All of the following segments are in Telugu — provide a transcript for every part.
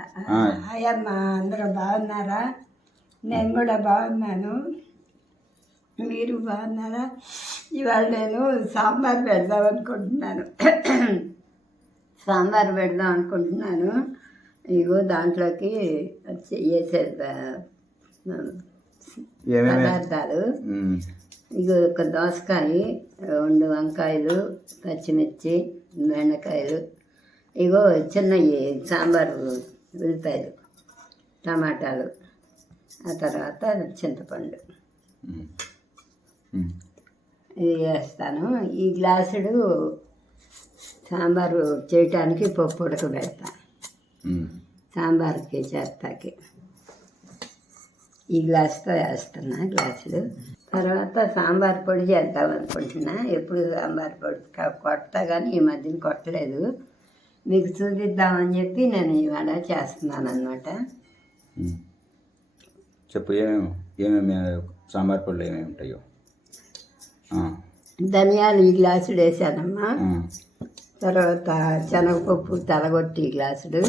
హాయ్ అమ్మ, అందరూ బాగున్నారా? నేను కూడా బాగున్నాను. మీరు బాగున్నారా? ఇవాళ నేను సాంబార్ పెడదాం అనుకుంటున్నాను. ఇగో దాంట్లోకి వేసే పదార్థాలు ఇగో ఒక దోసకాయ, 2 వంకాయలు, పచ్చిమిర్చి, బెండకాయలు, ఇగో చిన్నవి సాంబారు ఉల్లిపాయలు, టమాటాలు, ఆ తర్వాత చింతపండు ఇది వేస్తాను. ఈ గ్లాసుడు సాంబారు చేయటానికి పప్పు ఉడకబెడతాను. సాంబార్కి చేస్తాకి ఈ గ్లాసుతో వేస్తున్నా గ్లాసులు. తర్వాత సాంబార్ పొడి చేద్దాం అనుకుంటున్నా. ఎప్పుడు సాంబార్ పొడి కొడతా కానీ ఈ మధ్యన కొట్టలేదు. మీకు చూపిద్దామని చెప్పి నేను ఇవాళ చేస్తున్నాను అన్నమాట. చెప్పు, ఏమేమి సాంబార్ పొడిలో ఏమేమి ఉంటాయో. ధనియాలు ఈ గ్లాసుడు వేసానమ్మా. తర్వాత శనగపప్పు తలగొట్టి గ్లాసుడు,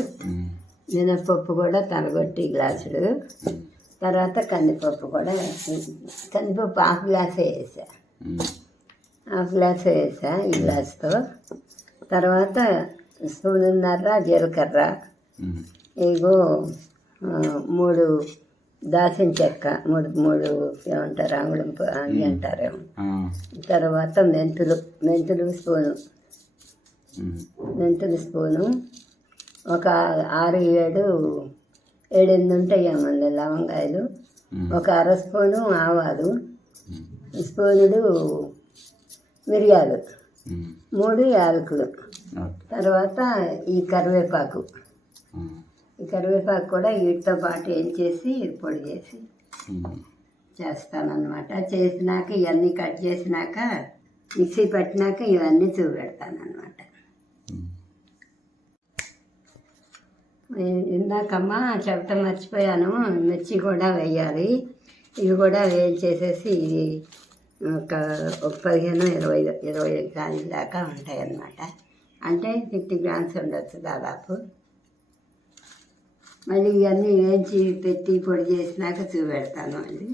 మినప్పప్పు కూడా తలగొట్టి గ్లాసుడు, తర్వాత కందిపప్పు కూడా కందిపప్పు హాఫ్ గ్లాసే వేసా ఈ గ్లాసుతో. తర్వాత స్పూనున్నర జీలకర్ర, ఇగో 3 దాల్చిన చెక్క, 3 ఏమంటారు ఆంగుళం అని అంటారేమో. తర్వాత మెంతులు స్పూను, ఒక 6-7 8 ఉంటాయేమండి లవంగాయలు, ఒక అర స్పూను ఆవాలు, స్పూనుడు మిరియాలు, 3 యాలకులు. తర్వాత ఈ కరివేపాకు కూడా వీటితో పాటు వేయించేసి పొడి చేసి చేస్తానన్నమాట. చేసినాక ఇవన్నీ కట్ చేసినాక మిక్సీ పట్టినాక ఇవన్నీ చూపెడతానమాట. ఇందాకమ్మా చెప్పటం మర్చిపోయాను, మిర్చి కూడా వేయాలి. ఇవి కూడా వేయించేసేసి ఇది ఒక 15-20 గ్రాముల దాకా ఉంటాయి అన్నమాట. అంటే 50 గ్రామ్స్ ఉండొచ్చు దాదాపు. మళ్ళీ ఇవన్నీ వేయించి పెట్టి పొడి చేసినాక చూపెడతాను మళ్ళీ.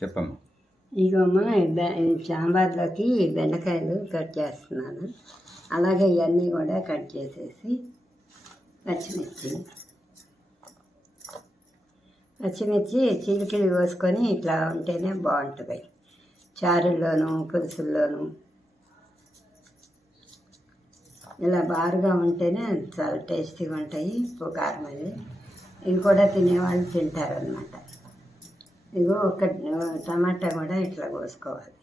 చెప్పమ్మా. ఇగమ్మా సాంబార్లోకి బెండకాయలు కట్ చేస్తున్నాను. అలాగే ఇవన్నీ కూడా కట్ చేసేసి పచ్చిమిర్చి చిలికిలు కోసుకొని ఇట్లా ఉంటేనే బాగుంటుంది. చారుల్లోనూ పులుసుల్లోనూ ఇలా బారుగా ఉంటేనే చాలా టేస్టీగా ఉంటాయి. కారం అది ఇవి కూడా తినేవాళ్ళు తింటారనమాట. ఇగో ఒక టమాటా కూడా ఇట్లా కోసుకోవాలి.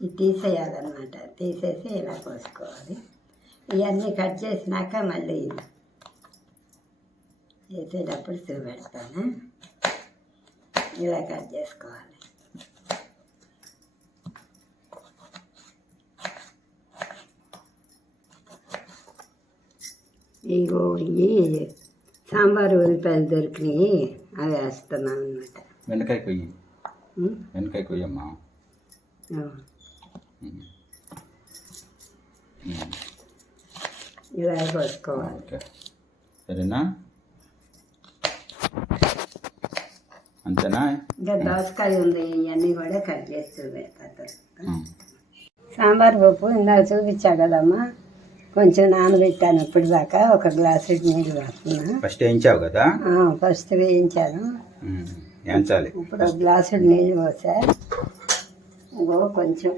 ఇది తీసేయాలన్నమాట. తీసేసి ఇలా కోసుకోవాలి. ఇవన్నీ కట్ చేసినాక మళ్ళీ వేసేటప్పుడు చూపెడతాను. ఇలా కట్ చేసుకోవాలి. ఇగో ఇవి సాంబారు ఉల్లిపాయలు దొరికినాయి, అవి వేస్తున్నాను అన్నమాట. వెనకాయ కొయ్యమ్మా. ఇలా కోసుకోవాలి. సరేనా? అంతేనా? ఇంకా దోసకాయ ఉంది, ఇవన్నీ కూడా కట్ చేస్తూ పెడతారు. సాంబార్ పప్పు ఇందాక చూపించా కదమ్మా, కొంచెం నానబెట్టాను. ఇప్పుడు దాకా ఒక గ్లాసు నీళ్ళు పడుతున్నా. ఫస్ట్ వేయించావు కదా? ఫస్ట్ వేయించాను. ఇప్పుడు ఒక గ్లాసు నీళ్ళు పోసా. ఇంకో కొంచెం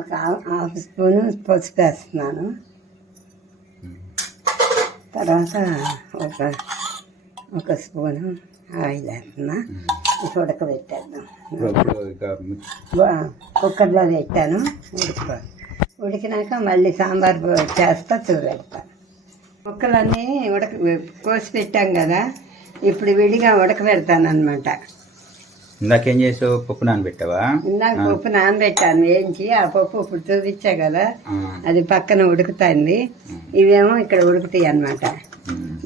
ఒక హాఫ్ స్పూను పసుపు వేస్తున్నాను. తర్వాత ఒక స్పూను ఆయిల్ వేస్తున్నా. ఉడకబెట్టేద్దాం. కుక్కర్లో పెట్టాను. ఉడికినాక మళ్ళీ సాంబార్ చేస్తా చూపెడతాను. ముక్కలన్నీ కోసి పెట్టాం కదా, ఇప్పుడు విడిగా ఉడకబెడతాను అనమాట. ఇందాకేం చేసావు? పప్పు నానబెట్టావా? ఇందాక పప్పు నానబెట్టాను వేయించి. ఆ పప్పు ఇప్పుడు చూపించా కదా, అది పక్కన ఉడుకుతుంది. ఇవేమో ఇక్కడ ఉడుకుతాయి అన్నమాట.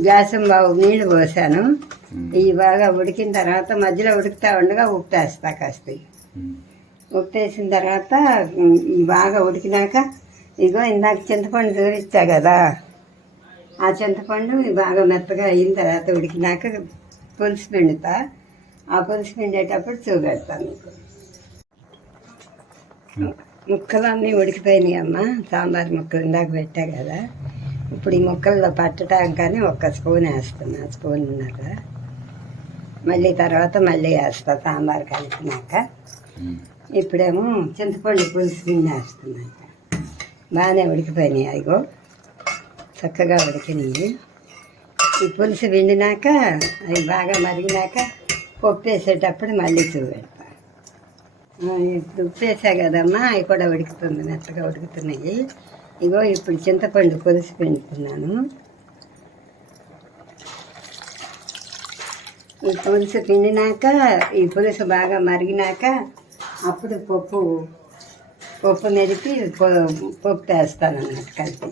గ్యాసం బాగా నీళ్లు పోసాను. ఇవి బాగా ఉడికిన తర్వాత మధ్యలో ఉడుకుతా ఉండగా ఉప్పు వేస్తా కాస్త. ఉప్పు వేసిన తర్వాత ఇవి బాగా ఉడికినాక ఇగో ఇందాక చింతపండు చూపించా కదా, ఆ చింతపండు బాగా మెత్తగా అయిన తర్వాత ఉడికినాక పులుసు పిండుతా. ఆ పులుసు పిండేటప్పుడు చూపెడతాను మీకు. ముక్కలు అన్నీ ఉడికిపోయినాయి అమ్మ. సాంబార్ ముక్కలు ఇందాక పెట్టా కదా, ఇప్పుడు ఈ ముక్కల్లో పట్టడానికని ఒక్క స్పూన్ వేస్తున్నా, స్పూన్నర. మళ్ళీ తర్వాత మళ్ళీ వేస్తా సాంబార్ కలిపినాక. ఇప్పుడేమో చింతపండు పులుసు పిండి వేస్తున్నాక బాగానే ఉడికిపోయినాయి. అదిగో చక్కగా ఉడికినాయి. ఈ పులుసు పిండినాక అవి బాగా మరిగినాక పప్పు వేసేటప్పుడు మళ్ళీ చూపెడతా. ఇప్పుడు ఉప్పు వేసా కదమ్మా, అవి కూడా ఉడుకుతుంది, మెత్తగా ఉడుకుతున్నాయి. ఇగో ఇప్పుడు చింతపండు పులుసు పిండుతున్నాను. ఈ పులుసు పిండినాక ఈ పులుసు బాగా మరిగినాక అప్పుడు పప్పు మెరిపి పప్పు వేస్తాను అన్నట్టు కలిపి.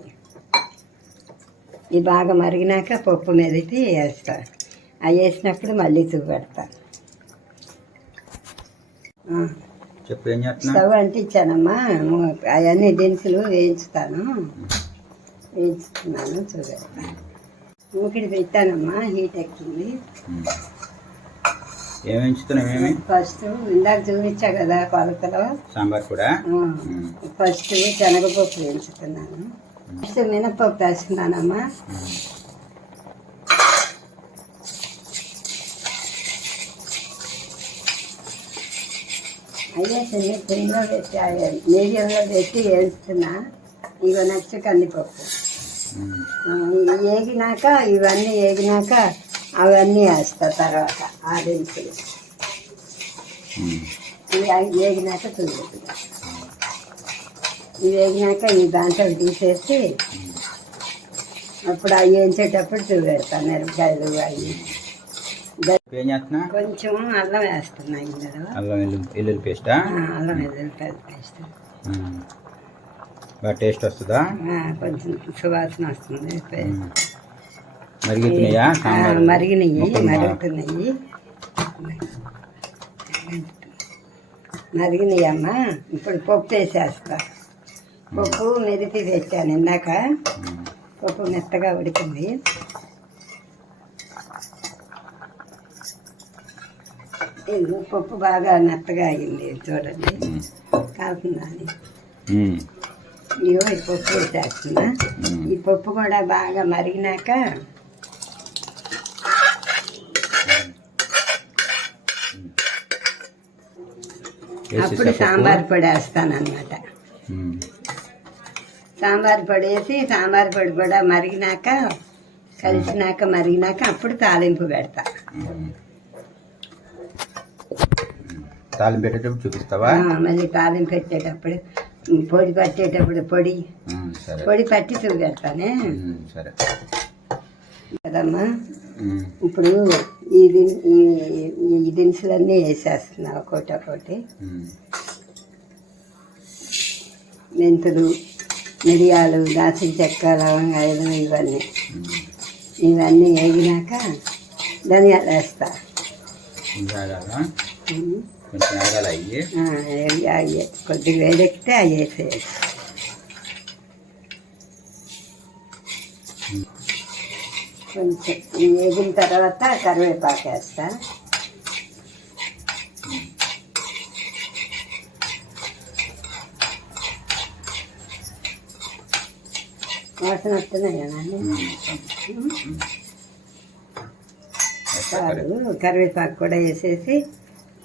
ఇది బాగా మరిగినాక పప్పు మెరిపి వేస్తాను. అవి వేసినప్పుడు మళ్ళీ చూపెడతాను. చెప్పు, ఏం చేస్తున్నా? స్టవ్ అంటించానమ్మా, అవన్నీ దినుసులు వేయించుతున్నాను చూపెడతాను. మూకిడి పెట్టానమ్మా, హీట్ ఎక్కింది. ఏమేమి ఫస్ట్ ఇందాక చూపించా కదా కొలతలో సాంబార్ కూడా. ఫస్ట్ శనగపప్పు వేయించుతున్నాను. ఫస్ట్ మినపప్పు వేస్తున్నానమ్మా. అయ్యే పెళ్ళిలో పెట్టి మీడియంలో పెట్టి వేస్తున్నా. ఇక నెక్స్ట్ కందిపప్పు వేగినాక ఇవన్నీ వేగినాక అవన్నీ వేస్తా తర్వాత. ఆ దినుసులు ఇవి వేగినాక చూపెట్టుగా. ఇవి వేగినాక ఈ దాంట్లో తీసేసి అప్పుడు అవి వేయించేటప్పుడు చూపెడతాను. మిరపకాయలు అవి కొంచెం అల్లం వేస్తున్నా ఇందులో. అల్లం వెల్లుల్లి పేస్టా? అల్లం వెల్లుల్లిపాయ పేస్ట్ బాగా టేస్ట్ వస్తుందా? కొంచెం సువాసన వస్తుంది. మరిగినాయా? మరిగినాయి అమ్మా. ఇప్పుడు పప్పు వేసేస్తా. పప్పు మెరిపి పెట్టాను ఇందాక. పప్పు మెత్తగా ఉడికింది. పప్పు బాగా మెత్తగా అయింది చూడండి, కాకుండాని. ఇగో ఈ పప్పు వేసేస్తున్నా. ఈ పప్పు కూడా బాగా మరిగినాక అప్పుడు సాంబార్ పొడి వేస్తాను అన్నమాట. సాంబార్ పొడి వేసి సాంబార్ పొడి కూడా మరిగినాక మరిగినాక అప్పుడు తాలింపు పెడతా. తాలింపు పెట్టేటప్పుడు చూపిస్తావా? మళ్ళీ తాలింపు పెట్టేటప్పుడు పొడి పట్టేటప్పుడు పొడి పట్టి చూపెడతానే. సరే కదమ్మా. ఇప్పుడు ఈ దినుసులన్నీ వేసేస్తున్నా ఒక్కొక్కటి. మెంతులు, మిరియాలు, దాల్చిన చెక్క, లవంగాయలు ఇవన్నీ వేగినాక ధనియాలు వేస్తా. కొద్దిగా వేడెక్కితే అవి వేసేయాలి. కొంచెం వేగిన తర్వాత కరివేపాకు వేస్తా. వాసన వస్తున్నాయా? చాలు. కరివేపాకు కూడా వేసేసి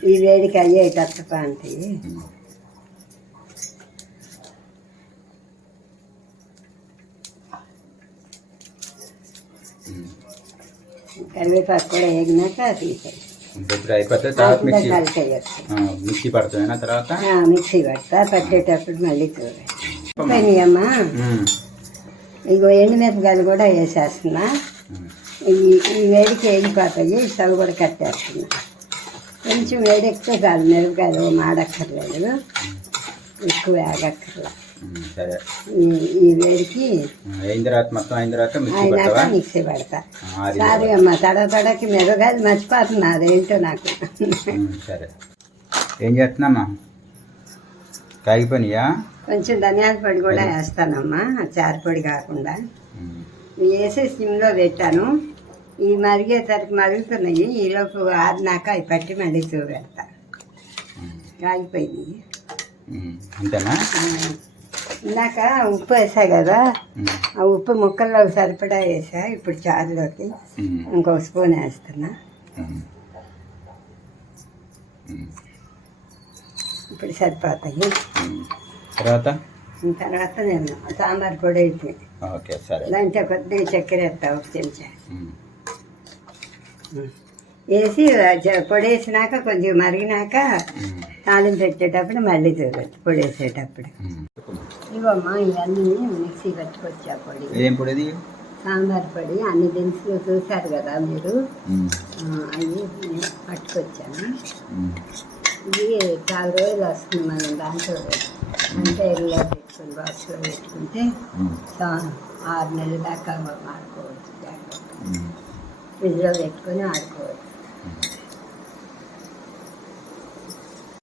ఈ వేడికి అయ్యాయి తప్ప అంటే. కరివేపాకు కూడా వేగినాక తీసేయి. మిక్సీ పడుతుంది తర్వాత మిక్సీ పడతా. పట్టేటప్పుడు మళ్ళీ చూడండి అమ్మా. ఇగో ఎండుమిరపకాయలు కూడా వేసేస్తున్నా. ఈ వేడికి వేగిపోతాయి. స్టవ్ కూడా కట్టేస్తున్నా. కొంచెం వేడెక్కితే చాలు. మిరపకాయలు మాడక్కర్లేదు, ఎక్కువ వేగక్కర్లా. ఈ వేడికి అయినాక మిక్సీ పడతా. సారీ అమ్మ, తడకి మిరపకాయలు మర్చిపోతున్నా. అదేంటో నాకు. సరే, ఏం చేస్తున్నామ్మా? కాగిపోయినాయా? కొంచెం ధనియాల పొడి కూడా వేస్తానమ్మా, చారు పొడి కాకుండా. ఇవి వేసి సిమ్లో పెట్టాను. ఈ మరిగేసరికి మరుగుతున్నాయి. ఈలోపు ఆరినాక అవి పట్టి మళ్ళీ చూపెడతా. కాగిపోయినాయి. అంతేనా? ఇందాక ఉప్పు వేసా కదా, ఆ ఉప్పు ముక్కల్లో సరిపడా వేసా. ఇప్పుడు చారులోకి ఇంకొక స్పూన్ వేస్తున్నా. ఇప్పుడు సరిపోతాయి. తర్వాత నేను సాంబార్ పొడి అయితే దాంట్లో కొద్దిగా చక్కెర వేస్తా, ఒక చెంచా వేసి పొడి వేసినాక కొంచెం మరిగినాక తాలింపు పెట్టేటప్పుడు మళ్ళీ చూడవచ్చు. పొడి వేసేటప్పుడు ఇవమ్మా ఇవన్నీ మిక్సీ పట్టుకొచ్చా. పొడి ఏం పొడి? సాంబార్ పొడి. అన్ని దినుసులు చూశారు కదా మీరు, అవి పట్టుకొచ్చాను. ఇది చాలా రోజులు వస్తుంది మనం దాంట్లో అంటే ఎల్లులో పెట్టుకుని బాక్స్లో పెట్టుకుంటే 6 నెలల దాకా ఆడుకోవచ్చు. ఫ్రిడ్జ్లో పెట్టుకొని ఆడుకోవచ్చు.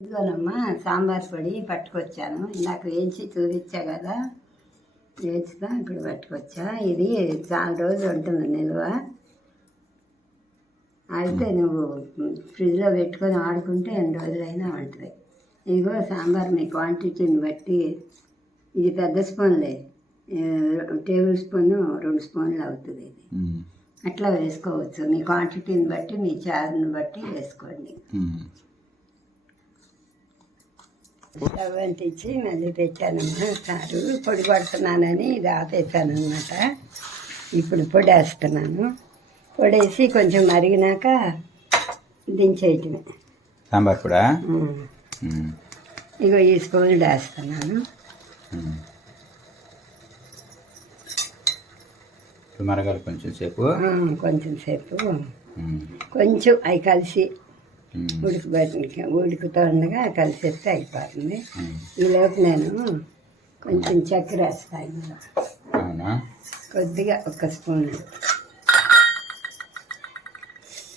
ఇదిగోనమ్మా సాంబార్ పొడి పట్టుకొచ్చాను. ఇందాక వేయించి చూపించా కదా, వేయించుతా ఇప్పుడు పట్టుకొచ్చా. ఇది చాలా రోజులు ఉంటుంది నిల్వ. అయితే నువ్వు ఫ్రిడ్జ్లో పెట్టుకొని ఆడుకుంటే ఎన్ని రోజులైనా ఉంటుంది. ఇదిగో సాంబార్ మీ క్వాంటిటీని బట్టి, ఇది పెద్ద స్పూన్లే, టేబుల్ స్పూన్ 2 స్పూన్లు అవుతుంది. ఇది అట్లా వేసుకోవచ్చు. మీ క్వాంటిటీని బట్టి, మీ చారుని బట్టి వేసుకోండి. స్టవ్ అంటించి మళ్ళీ పెట్టానమ్మా. చారు పొడి పడుతున్నానని ఇది ఆపేసాను అనమాట. ఇప్పుడు పొడి వేస్తున్నాను. పొడేసి కొంచెం మరిగినాక దించేయటమే. సాంబార్ కూడా ఇగో ఈ స్పూన్ వేస్తున్నాను. మరగాలి కొంచెం సేపు. కొంచెం అవి కలిసి ఉడుకుతూ ఉండగా కలిసేస్తే అయిపోతుంది. ఈలోపు నేను కొంచెం చక్కెర వేస్తాను ఇందులో. కొద్దిగా 1 స్పూన్.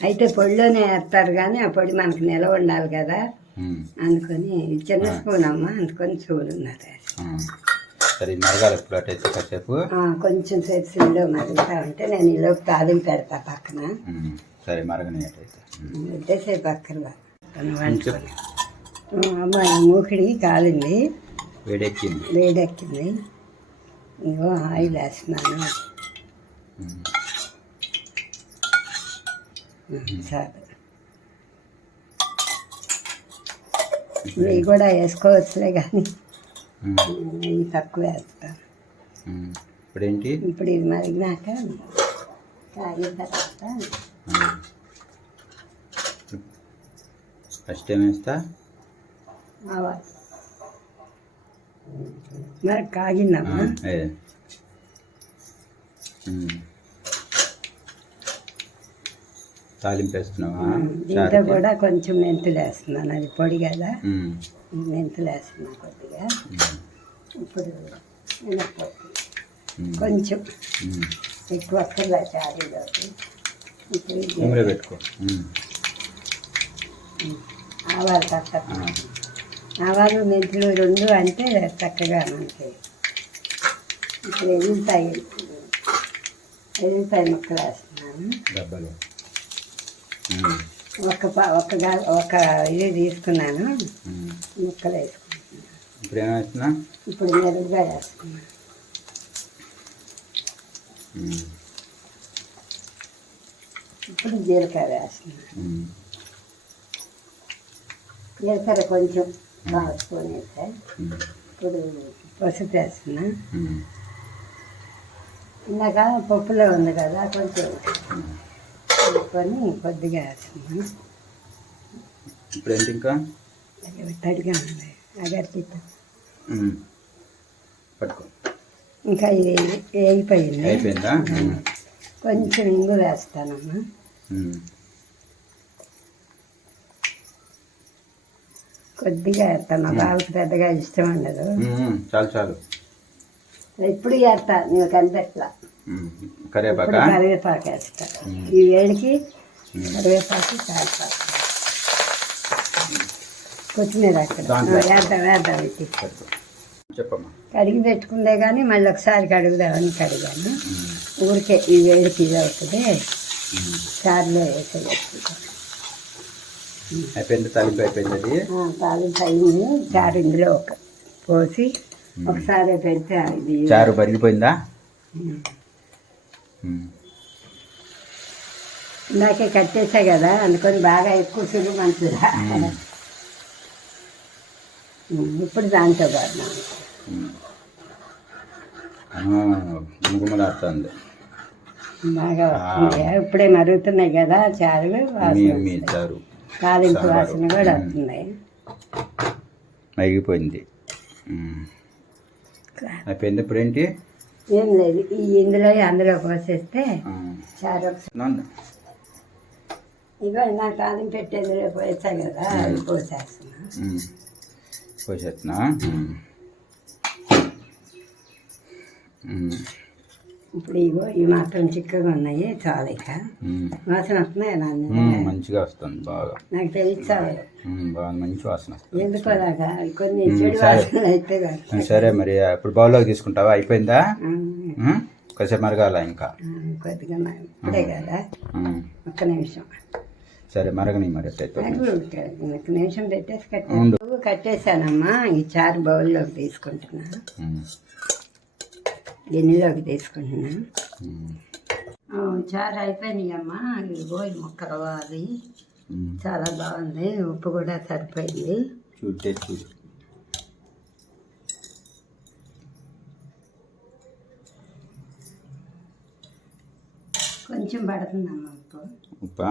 అయితే పొడిలోనే వేస్తారు కానీ ఆ పొడి మనకు నిలవ ఉండాలి కదా, అందుకొని చిన్న స్పూన్ అమ్మా, అందుకొని చూడున్నారు. కొంచెం సేపు సిమ్లో మరుగుతా ఉంటే నేను ఈలోపు తాలింపు పెడతా పక్కన. సరే మరగనేటైతే ఎంతసేపు అక్కర్లా వండుకొని. అమ్మ మూకిడి కాలింది, వేడెక్కింది. ఇగో ఆయిల్ వేస్తున్నాను. చాలు. ఇవి కూడా వేసుకోవచ్చులే కానీ ఇవి తక్కువ వేస్తాను. ఇప్పుడు ఇది మరిగినాక తాగిన తర్వాత ఫస్ట్ ఏం వేస్తా? ఆవాలు. మరి కాగిందమ్మా. తాలింపు వేస్తున్నావా? దీంట్లో కూడా కొంచెం మెంతులు వేస్తున్నాను, అది పొడి కదా, మెంతులు వేస్తున్నా కొద్దిగా. ఇప్పుడు కొంచెం ఎక్కువ అక్కర్లా చారీలోకి. ఇప్పుడు పెట్టుకో. ఆవాలు తక్కువ, ఆవాలు మెంతులు 2 అంటే చక్కగా మనకి. ఇప్పుడు ఎల్లుల్లిపాయ ముక్కలు వేస్తున్నాను. ఒక ఇది తీసుకున్నాను, ముక్కలు వేసుకుంటున్నాను. ఇప్పుడు మెరుగుగా వేస్తున్నాను. ఇప్పుడు జీలకర్ర వేస్తున్నాను. జీలకర్ర కొంచెం బాగా స్పూన్ వేస్తాయి. ఇప్పుడు పసుపు వేస్తున్నా. ఇందాక పప్పులో ఉంది కదా, కొంచెం కొని కొద్దిగా వేస్తున్నాను. ఇప్పుడు ఏంటి ఇంకా తడిగా ఉంది అగర్పిత పట్టుకో. ఇంకా ఇది అయిపోయిందా? కొంచెం ఇంగు వేస్తానమ్మా. కొద్దిగా వేస్తాను, బాబుకి పెద్దగా ఇష్టం ఉండదు. చాలు. ఎప్పుడు వేస్తా, నీకు కనిపెట్టలా. కరివేపాకు వేస్తా. ఈ వేడికి కరివేపాకు కాలిపాకు. కొత్తిమీర అక్కడ దాంట్లో. వేద్దాం ఇది చెప్పమ్మా. కడిగి పెట్టుకుందే కానీ మళ్ళీ ఒకసారి కడుగుదామని కడిగాను. ఊరికే ఈ వేడికి ఇది అవుతుంది, చారులో వేసేయచ్చు. అయిపోయింది, తాలింపు అయిపోయింది అది. తాలింపు అయింది. చారు ఇందులో పోసి ఒకసారి పెడితే ఇది చారు బరిగిపోయిందా? ఇందాకే కట్టేసా కదా, అందుకొని బాగా ఎక్కువ సులువు మంచిదా. ఇప్పుడు దాంతో కాదు గుమగుమలాడుతుంది. బాగా వస్తుంది. ఇప్పుడే మరుగుతున్నాయి కదా చారులు, మీ చారు తాలింపు వాసన కూడా వస్తుంది. మరిగిపోయింది. అయిపోయింది. ఇప్పుడు ఏంటి? ఏం లేదు, ఈ ఇందులో అందులో పోసేస్తే చారు ఇగో నా తాలింపు పెట్టి ఇందులో పోసా కదా, అది పోసేస్తున్నా. ఇప్పుడు ఇగో ఈ మాత్రం చిక్కగా ఉన్నాయి చాలు. ఇక వాసన వస్తున్నాయి మంచిగా వస్తుంది బాగా. నాకు తెలుసు బాగా మంచి వాసన వస్తుంది. ఎందుకు అలాగా కొన్ని చెడు వాసన అయితే కాదు. సరే మరి ఇప్పుడు బౌల్లోకి తీసుకుంటావా? అయిపోయిందా? కొంచెం మరగాల ఇంకా కొద్దిగా ఇప్పుడే కదా, ఒక్క నిమిషం. సరే మరగని మరి. ఒక్క నిమిషం పెట్టేసి కట్టేసానమ్మా. ఈ చారు బౌల్లోకి తీసుకుంటున్నాను, గిన్నెలోకి తీసుకుంటున్నాను. చారు అయిపోయినాయి అమ్మా. ఇదిగో ఈ ముక్కలు అది చాలా బాగుంది, ఉప్పు కూడా సరిపోయింది. చూడు కొంచెం పడుతుందమ్మా ఉప్పు. ఉప్పా?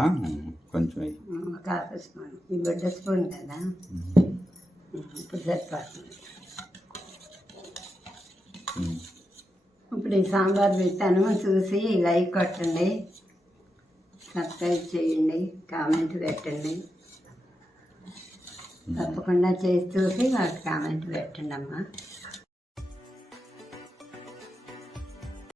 కొంచెం ఒక హాఫ్ స్పూన్, ఈ బొడ్డ స్పూన్ కదా, ఇప్పుడు సరిపోతుంది. ఇప్పుడు ఈ సాంబార్ పెట్టాను, చూసి లైక్ కొట్టండి, సబ్స్క్రైబ్ చేయండి, కామెంట్ పెట్టండి. తప్పకుండా చేసి చూసి నాకు కామెంట్ పెట్టండి అమ్మా.